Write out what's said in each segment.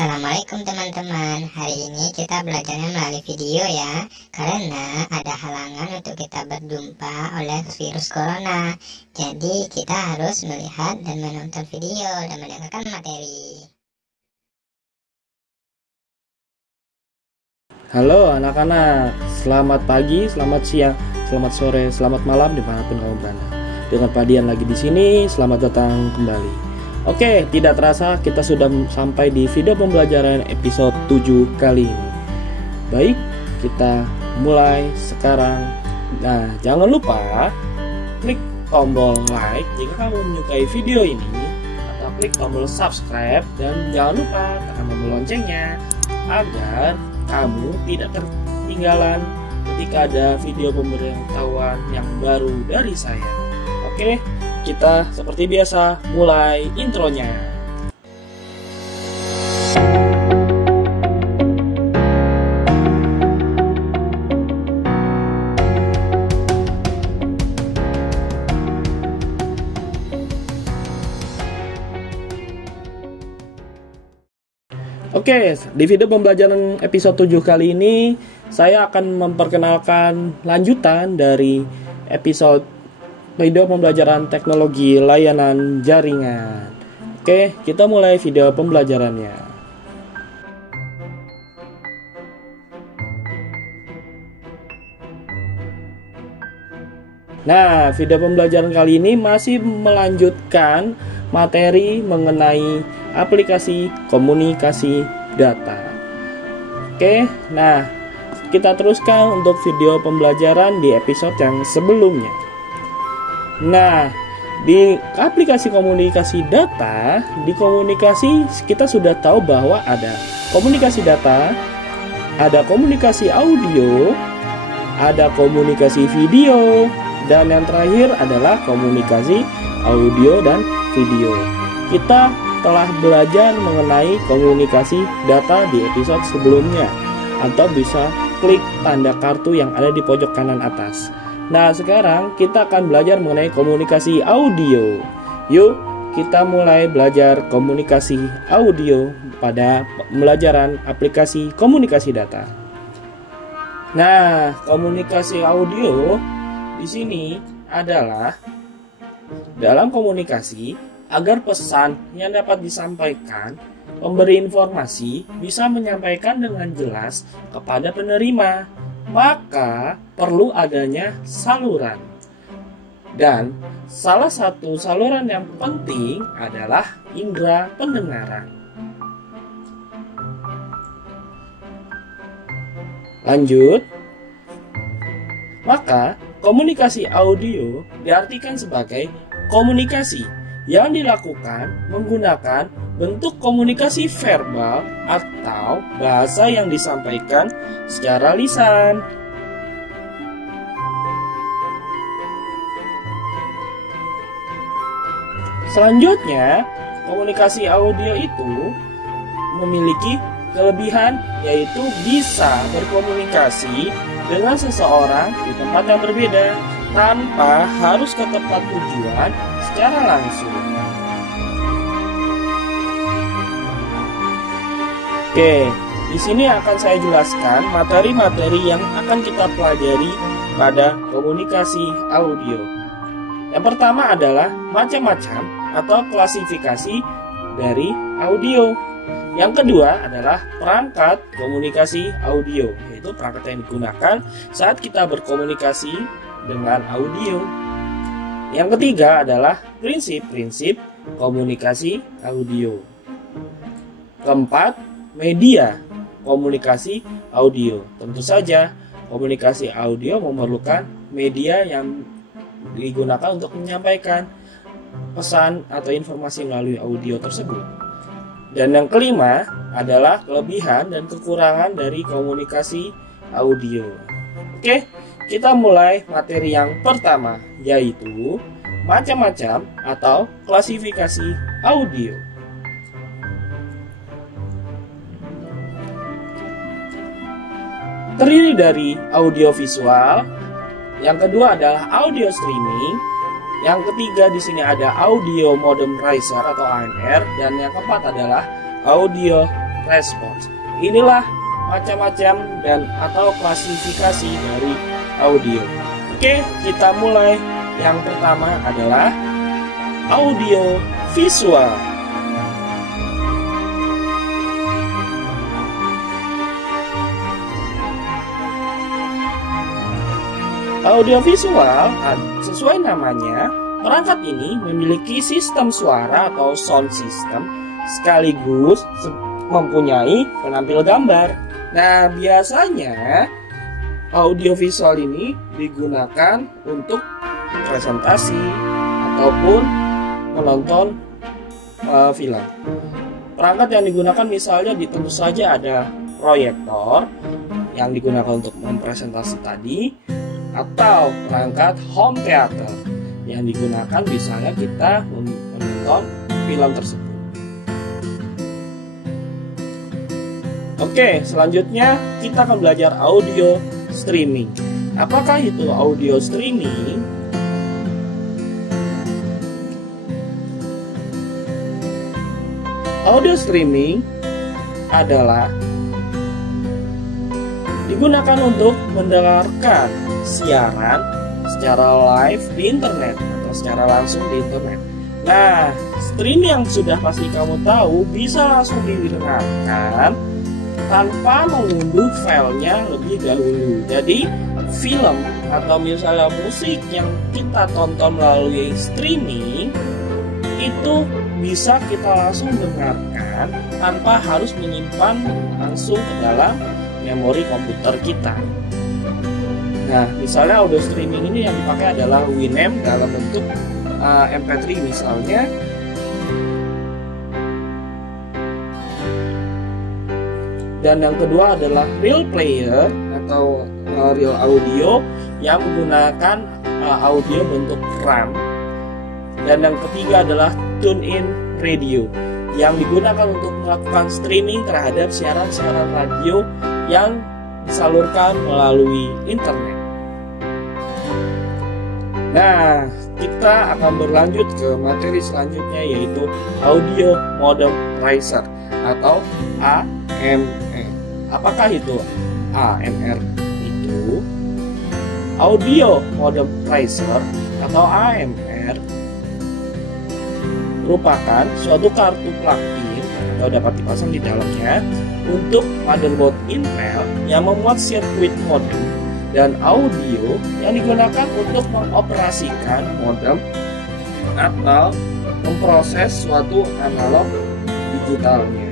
Assalamualaikum teman-teman. Hari ini kita belajarnya melalui video ya, karena ada halangan untuk kita berjumpa oleh virus corona. Jadi kita harus melihat dan menonton video dan mendengarkan materi. Halo anak-anak, selamat pagi, selamat siang, selamat sore, selamat malam dimanapun kamu berada. Dengan Padian lagi di sini, selamat datang kembali. Oke, tidak terasa kita sudah sampai di video pembelajaran episode 7 kali ini. Baik, kita mulai sekarang. Nah, jangan lupa klik tombol like jika kamu menyukai video ini, atau klik tombol subscribe, dan jangan lupa tekan tombol loncengnya agar kamu tidak ketinggalan ketika ada video pemberitahuan yang baru dari saya. Oke, kita seperti biasa mulai intronya. Oke, di video pembelajaran episode 7 kali ini saya akan memperkenalkan lanjutan dari episode video pembelajaran teknologi layanan jaringan. Oke, kita mulai video pembelajarannya. Nah, video pembelajaran kali ini masih melanjutkan materi mengenai aplikasi komunikasi data. Oke, nah kita teruskan untuk video pembelajaran di episode yang sebelumnya. Nah, di aplikasi komunikasi data, di komunikasi kita sudah tahu bahwa ada komunikasi data, ada komunikasi audio, ada komunikasi video, dan yang terakhir adalah komunikasi audio dan video. Kita telah belajar mengenai komunikasi data di episode sebelumnya, atau bisa klik tanda kartu yang ada di pojok kanan atas. Nah, sekarang kita akan belajar mengenai komunikasi audio. Yuk, kita mulai belajar komunikasi audio pada pembelajaran aplikasi komunikasi data. Nah, komunikasi audio di sini adalah dalam komunikasi agar pesan yang dapat disampaikan, pemberi informasi bisa menyampaikan dengan jelas kepada penerima, maka perlu adanya saluran. Dan salah satu saluran yang penting adalah indera pendengaran. Lanjut. Maka komunikasi audio diartikan sebagai komunikasi yang dilakukan menggunakan bentuk komunikasi verbal atau bahasa yang disampaikan secara lisan. Selanjutnya, komunikasi audio itu memiliki kelebihan, yaitu bisa berkomunikasi dengan seseorang di tempat yang berbeda tanpa harus ke tempat tujuan secara langsung. Oke, di sini akan saya jelaskan materi-materi yang akan kita pelajari pada komunikasi audio. Yang pertama adalah macam-macam atau klasifikasi dari audio. Yang kedua adalah perangkat komunikasi audio, yaitu perangkat yang digunakan saat kita berkomunikasi dengan audio. Yang ketiga adalah prinsip-prinsip komunikasi audio. Keempat, media komunikasi audio. Tentu saja komunikasi audio memerlukan media yang digunakan untuk menyampaikan pesan atau informasi melalui audio tersebut. Dan yang kelima adalah kelebihan dan kekurangan dari komunikasi audio. Oke, kita mulai materi yang pertama, yaitu macam-macam atau klasifikasi audio. Terdiri dari audio visual, yang kedua adalah audio streaming, yang ketiga di sini ada audio modem riser atau AMR, dan yang keempat adalah audio respons. Inilah macam-macam dan atau klasifikasi dari audio. Oke, kita mulai. Yang pertama adalah audio visual. Audiovisual, sesuai namanya, perangkat ini memiliki sistem suara atau sound system sekaligus mempunyai penampil gambar. Nah, biasanya audiovisual ini digunakan untuk presentasi ataupun menonton film. Perangkat yang digunakan misalnya tentu saja ada proyektor yang digunakan untuk mempresentasi tadi, atau perangkat home theater yang digunakan misalnya kita menonton film tersebut. Oke, selanjutnya kita akan belajar audio streaming. Apakah itu audio streaming? Audio streaming adalah digunakan untuk mendengarkan siaran secara live di internet atau secara langsung di internet. Nah, streaming yang sudah pasti kamu tahu bisa langsung didengarkan tanpa mengunduh filenya lebih dahulu. Jadi, film atau misalnya musik yang kita tonton melalui streaming itu bisa kita langsung dengarkan tanpa harus menyimpan langsung ke dalam memori komputer kita. Nah, misalnya audio streaming ini yang dipakai adalah Winamp dalam bentuk MP3 misalnya. Dan yang kedua adalah Real Player atau Real Audio yang menggunakan audio bentuk RAM. Dan yang ketiga adalah TuneIn Radio yang digunakan untuk melakukan streaming terhadap siaran-siaran radio yang disalurkan melalui internet. Nah, kita akan berlanjut ke materi selanjutnya, yaitu Audio Modem Riser atau AMR. Apakah itu AMR? Itu Audio Modem Riser atau AMR merupakan suatu kartu plug-in atau dapat dipasang di dalamnya untuk motherboard Intel yang memuat sirkuit modem dan audio yang digunakan untuk mengoperasikan modem atau memproses suatu analog digitalnya.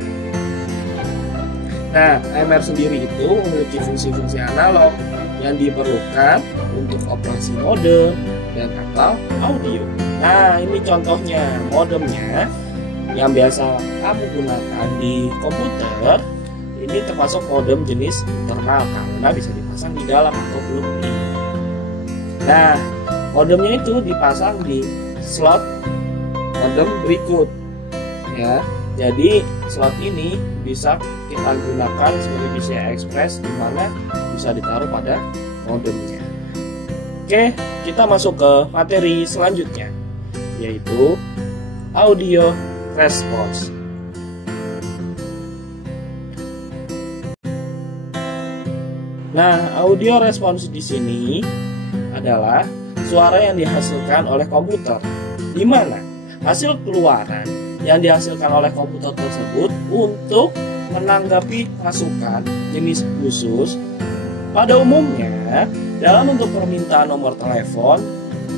Nah, AMR sendiri itu memiliki fungsi-fungsi analog yang diperlukan untuk operasi modem dan atau audio. Nah, ini contohnya modemnya yang biasa kamu gunakan di komputer. Ini termasuk modem jenis internal karena bisa dipasang di dalam atau belum ini. Nah, modemnya itu dipasang di slot modem berikut, ya. Jadi slot ini bisa kita gunakan sebagai PCI Express, di mana bisa ditaruh pada modemnya. Oke, kita masuk ke materi selanjutnya, yaitu audio response. Nah, audio response di sini adalah suara yang dihasilkan oleh komputer, di mana hasil keluaran yang dihasilkan oleh komputer tersebut untuk menanggapi masukan jenis khusus pada umumnya dalam bentuk permintaan nomor telepon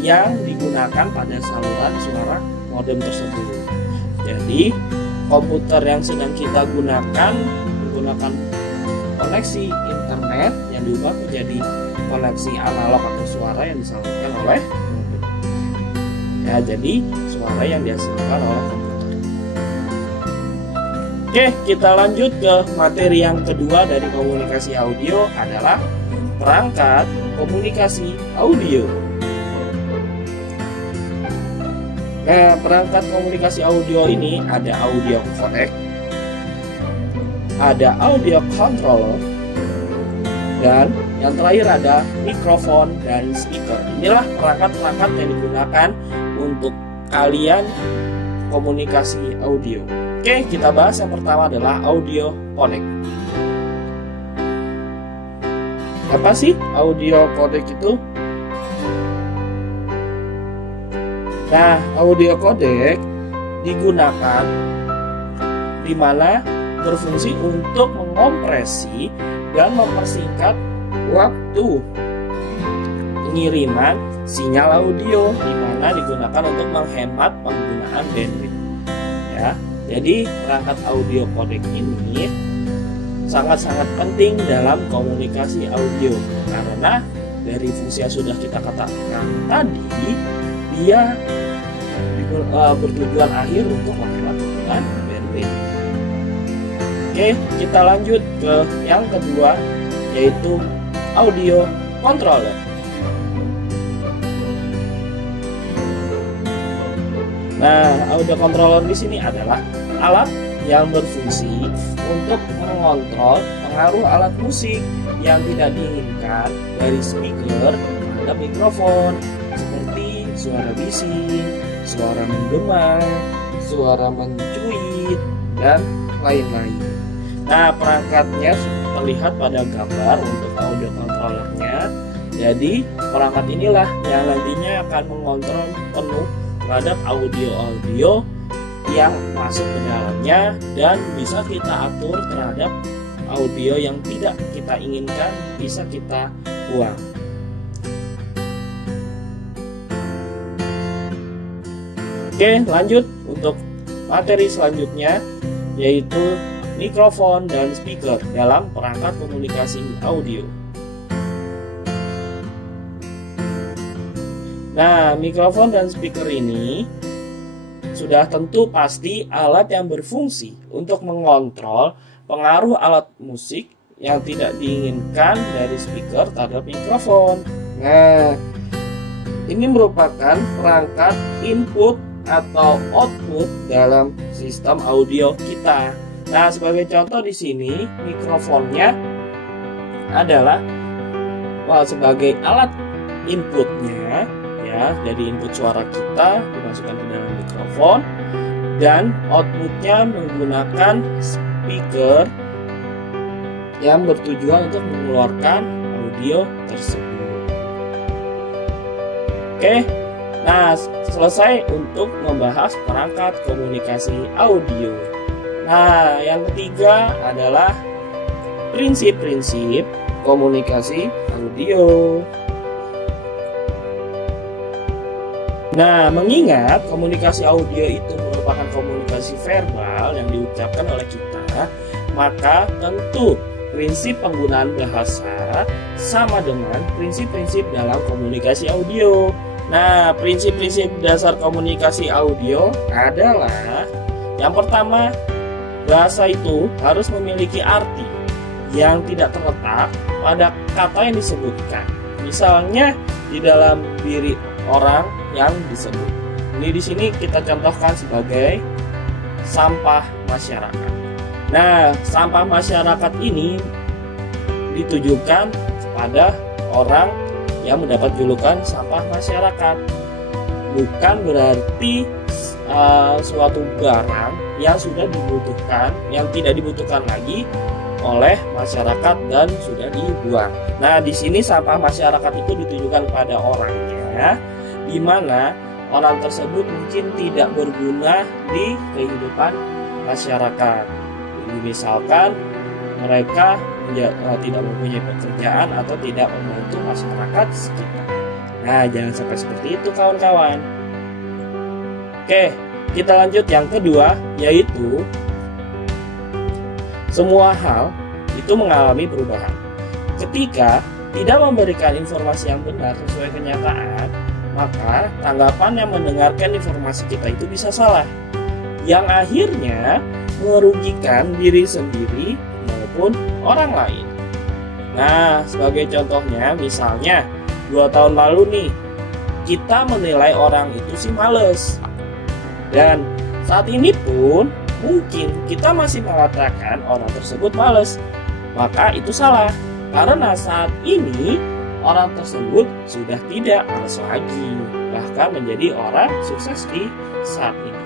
yang digunakan pada saluran suara modem tersebut. Jadi, komputer yang sedang kita gunakan menggunakan koneksi internet yang diubah menjadi koneksi analog atau suara yang disalurkan oleh modem. Ya, jadi suara yang dihasilkan oleh komputer. Oke, kita lanjut ke materi yang kedua dari komunikasi audio adalah perangkat komunikasi audio. Nah, perangkat komunikasi audio ini ada audio codec, ada audio controller, dan yang terakhir ada mikrofon dan speaker. Inilah perangkat-perangkat yang digunakan untuk kalian komunikasi audio. Oke, kita bahas yang pertama adalah audio codec. Apa sih audio codec itu? Nah, audio codec digunakan di mana berfungsi untuk mengkompresi dan mempersingkat waktu pengiriman sinyal audio, di mana digunakan untuk menghemat penggunaan bandwidth. Ya, jadi perangkat audio codec ini sangat-sangat penting dalam komunikasi audio karena dari fungsi yang sudah kita katakan tadi, dia bertujuan akhir untuk menghemat penggunaan bandwidth. Oke, kita lanjut ke yang kedua, yaitu audio controller. Nah, audio controller di sini adalah alat yang berfungsi untuk mengontrol pengaruh alat musik yang tidak diinginkan dari speaker terhadap mikrofon, seperti suara bising, suara menggema, suara mencuit, dan lain-lain. Nah, perangkatnya terlihat pada gambar untuk audio controllernya. Jadi, perangkat inilah yang nantinya akan mengontrol penuh terhadap audio-audio yang masuk ke dalamnya, dan bisa kita atur terhadap audio yang tidak kita inginkan, bisa kita buang. Oke, lanjut untuk materi selanjutnya, yaitu mikrofon dan speaker dalam perangkat komunikasi audio. Nah, mikrofon dan speaker ini sudah tentu pasti alat yang berfungsi untuk mengontrol pengaruh alat musik yang tidak diinginkan dari speaker terhadap mikrofon. Nah, ini merupakan perangkat input atau output dalam sistem audio kita. Nah, sebagai contoh di sini mikrofonnya adalah sebagai alat inputnya, ya, dari input suara kita dimasukkan ke dalam mikrofon, dan outputnya menggunakan speaker yang bertujuan untuk mengeluarkan audio tersebut. Oke, nah selesai untuk membahas perangkat komunikasi audio. Nah, yang ketiga adalah prinsip-prinsip komunikasi audio. Nah, mengingat komunikasi audio itu merupakan komunikasi verbal yang diucapkan oleh kita, maka tentu prinsip penggunaan bahasa sama dengan prinsip-prinsip dalam komunikasi audio. Nah, prinsip-prinsip dasar komunikasi audio adalah yang pertama, bahasa itu harus memiliki arti yang tidak terletak pada kata yang disebutkan. Misalnya di dalam diri orang yang disebut. Ini di sini kita contohkan sebagai sampah masyarakat. Nah, sampah masyarakat ini ditujukan kepada orang yang mendapat julukan sampah masyarakat. Bukan berarti suatu barang yang sudah dibutuhkan, yang tidak dibutuhkan lagi oleh masyarakat dan sudah dibuang. Nah, di sini sampah masyarakat itu ditujukan pada orangnya, di mana orang tersebut mungkin tidak berguna di kehidupan masyarakat. Misalkan mereka tidak mempunyai pekerjaan atau tidak membantu masyarakat sekitar. Nah, jangan sampai seperti itu, kawan-kawan. Oke, kita lanjut yang kedua, yaitu semua hal itu mengalami perubahan. Ketika tidak memberikan informasi yang benar sesuai kenyataan, maka tanggapan yang mendengarkan informasi kita itu bisa salah, yang akhirnya merugikan diri sendiri maupun orang lain. Nah, sebagai contohnya, misalnya 2 tahun lalu nih, kita menilai orang itu sih males, dan saat ini pun mungkin kita masih mengatakan orang tersebut males. Maka itu salah, karena saat ini orang tersebut sudah tidak males lagi, bahkan menjadi orang sukses di saat ini.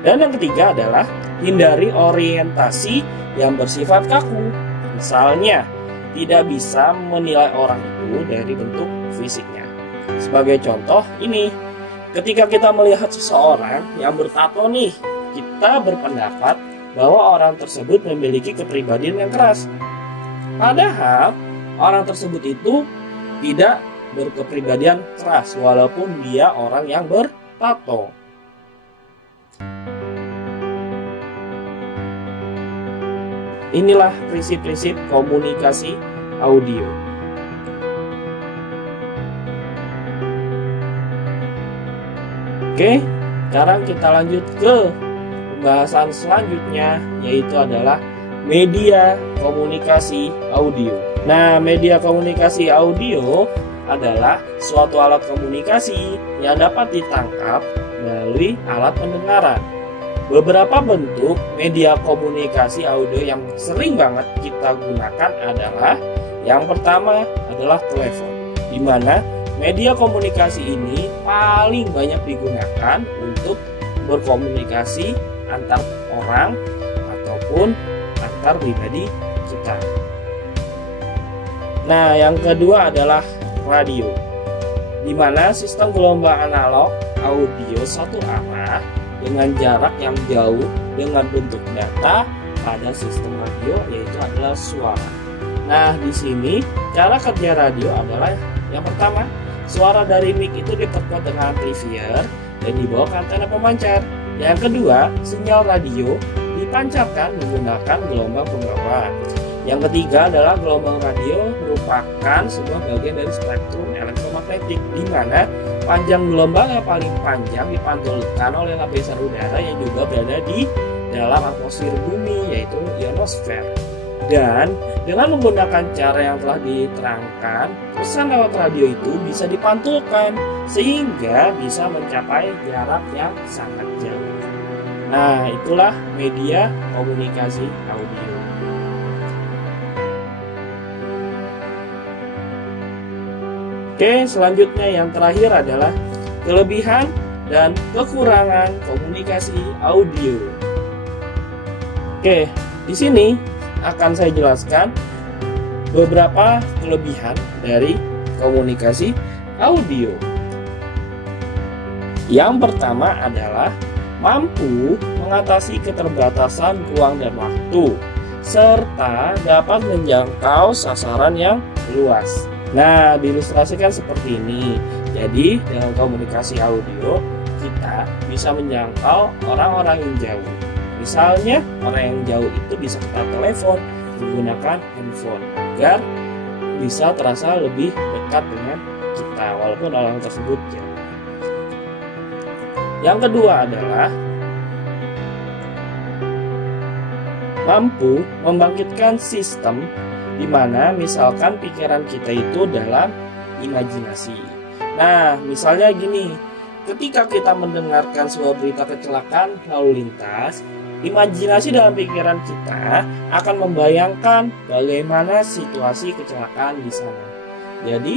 Dan yang ketiga adalah hindari orientasi yang bersifat kaku. Misalnya, tidak bisa menilai orang itu dari bentuk fisiknya. Sebagai contoh ini, ketika kita melihat seseorang yang bertato nih, kita berpendapat bahwa orang tersebut memiliki kepribadian yang keras. Padahal orang tersebut itu tidak berkepribadian keras walaupun dia orang yang bertato. Inilah prinsip-prinsip komunikasi audio. Oke, sekarang kita lanjut ke pembahasan selanjutnya, yaitu adalah media komunikasi audio. Nah, media komunikasi audio adalah suatu alat komunikasi yang dapat ditangkap melalui alat pendengaran. Beberapa bentuk media komunikasi audio yang sering banget kita gunakan adalah yang pertama adalah telepon, di mana media komunikasi ini paling banyak digunakan untuk berkomunikasi antar orang ataupun antar pribadi kita. Nah, yang kedua adalah radio, di mana sistem gelombang analog audio satu arah dengan jarak yang jauh dengan bentuk data pada sistem radio, yaitu adalah suara. Nah, di sini cara kerja radio adalah yang pertama, suara dari mic itu diperkuat dengan amplifier dan dibawa ke antena pemancar. Yang kedua, sinyal radio dipancarkan menggunakan gelombang pembawa. Yang ketiga adalah gelombang radio merupakan sebuah bagian dari spektrum elektromagnetik, di mana panjang gelombang yang paling panjang dipantulkan oleh lapisan udara yang juga berada di dalam atmosfer bumi, yaitu ionosfer. Dan dengan menggunakan cara yang telah diterangkan, pesan lewat radio itu bisa dipantulkan sehingga bisa mencapai jarak yang sangat jauh. Nah, itulah media komunikasi audio. Oke, selanjutnya yang terakhir adalah kelebihan dan kekurangan komunikasi audio. Oke, di sini akan saya jelaskan beberapa kelebihan dari komunikasi audio. Yang pertama adalah mampu mengatasi keterbatasan ruang dan waktu, serta dapat menjangkau sasaran yang luas. Nah, diilustrasikan seperti ini. Jadi, dengan komunikasi audio, kita bisa menjangkau orang-orang yang jauh. Misalnya, orang yang jauh itu bisa kita telepon menggunakan handphone agar bisa terasa lebih dekat dengan kita, walaupun orang tersebut jauh. Yang kedua adalah mampu membangkitkan sistem di mana misalkan pikiran kita itu dalam imajinasi. Nah, misalnya gini, ketika kita mendengarkan sebuah berita kecelakaan lalu lintas, imajinasi dalam pikiran kita akan membayangkan bagaimana situasi kecelakaan di sana. Jadi,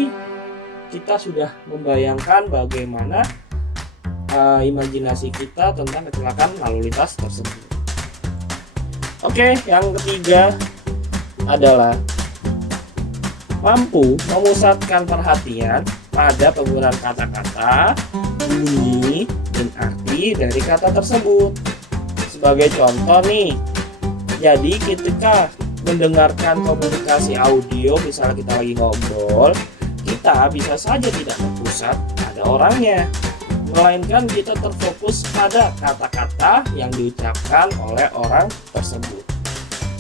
kita sudah membayangkan bagaimana imajinasi kita tentang kecelakaan lalu lintas tersebut. Oke, yang ketiga adalah mampu memusatkan perhatian pada penggunaan kata-kata, bunyi, dan arti dari kata tersebut. Sebagai contoh nih, jadi ketika mendengarkan komunikasi audio, misalnya kita lagi ngobrol, kita bisa saja tidak terpusat pada orangnya, melainkan kita terfokus pada kata-kata yang diucapkan oleh orang tersebut.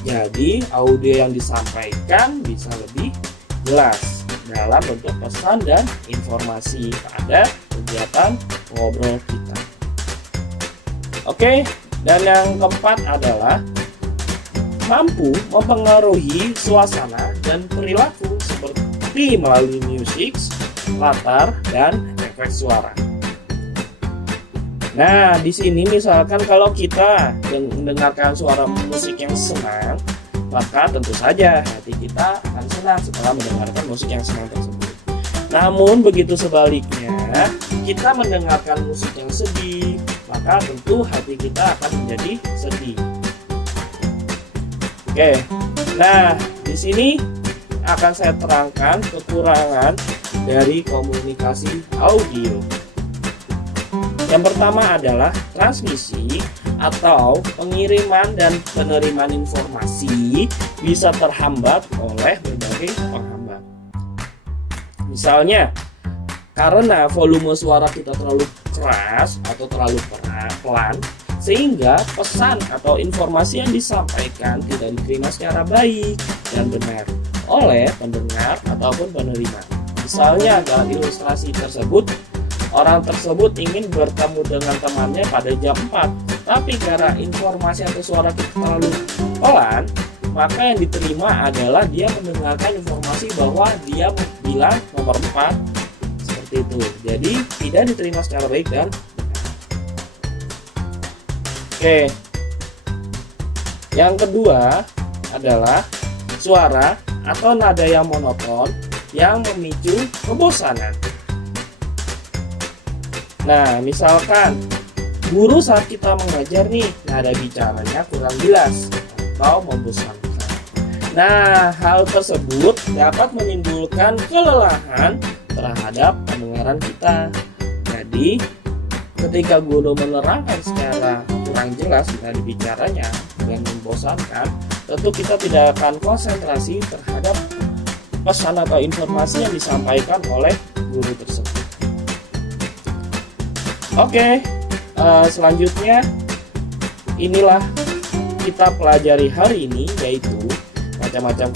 Jadi audio yang disampaikan bisa lebih jelas dalam bentuk pesan dan informasi pada kegiatan ngobrol kita. Oke, dan yang keempat adalah mampu mempengaruhi suasana dan perilaku seperti melalui musik, latar, dan efek suara. Nah, di sini misalkan kalau kita mendengarkan suara musik yang senang, maka tentu saja hati kita akan senang setelah mendengarkan musik yang senang tersebut. Namun begitu sebaliknya, kita mendengarkan musik yang sedih, maka tentu hati kita akan menjadi sedih. Oke, nah di sini akan saya terangkan kekurangan dari komunikasi audio. Yang pertama adalah transmisi atau pengiriman dan penerimaan informasi bisa terhambat oleh berbagai penghambat. Misalnya, karena volume suara kita terlalu keras atau terlalu pelan, sehingga pesan atau informasi yang disampaikan tidak diterima secara baik dan benar oleh pendengar ataupun penerima. Misalnya dalam ilustrasi tersebut, orang tersebut ingin bertemu dengan temannya pada jam 4, tapi karena informasi atau suara kita terlalu pelan, maka yang diterima adalah dia mendengarkan informasi bahwa dia bilang nomor 4, seperti itu. Jadi tidak diterima secara baik dan oke. Yang kedua adalah suara atau nada yang monoton yang memicu kebosanan. Nah, misalkan guru saat kita mengajar nih, nada bicaranya kurang jelas atau membosankan. Nah, hal tersebut dapat menimbulkan kelelahan terhadap pendengaran kita. Jadi, ketika guru menerangkan secara kurang jelas nada bicaranya dan membosankan, tentu kita tidak akan konsentrasi terhadap pesan atau informasi yang disampaikan oleh guru tersebut. Oke, selanjutnya inilah kita pelajari hari ini, yaitu macam-macam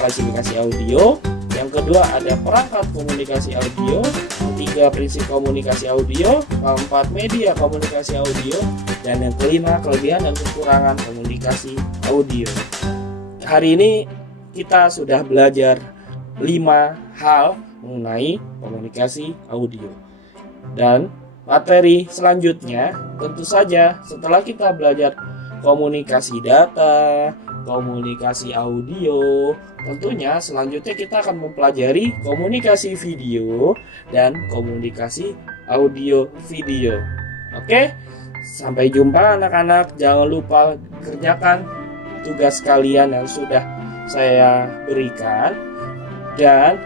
klasifikasi audio. Yang kedua ada perangkat komunikasi audio, ketiga prinsip komunikasi audio, keempat media komunikasi audio, dan yang kelima kelebihan dan kekurangan komunikasi audio. Hari ini kita sudah belajar 5 hal mengenai komunikasi audio. Dan materi selanjutnya tentu saja setelah kita belajar komunikasi data, komunikasi audio, tentunya selanjutnya kita akan mempelajari komunikasi video dan komunikasi audio video. Oke, sampai jumpa anak-anak. Jangan lupa kerjakan tugas kalian yang sudah saya berikan. Dan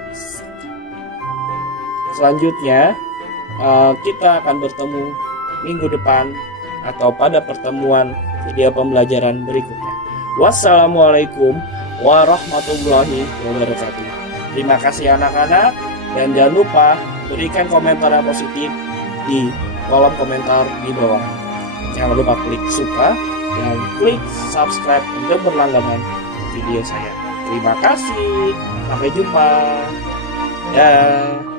selanjutnya kita akan bertemu minggu depan atau pada pertemuan video pembelajaran berikutnya. Wassalamualaikum warahmatullahi wabarakatuh. Terima kasih anak-anak, dan jangan lupa berikan komentar yang positif di kolom komentar di bawah. Jangan lupa klik suka dan klik subscribe untuk berlangganan video saya. Terima kasih, sampai jumpa. Dah.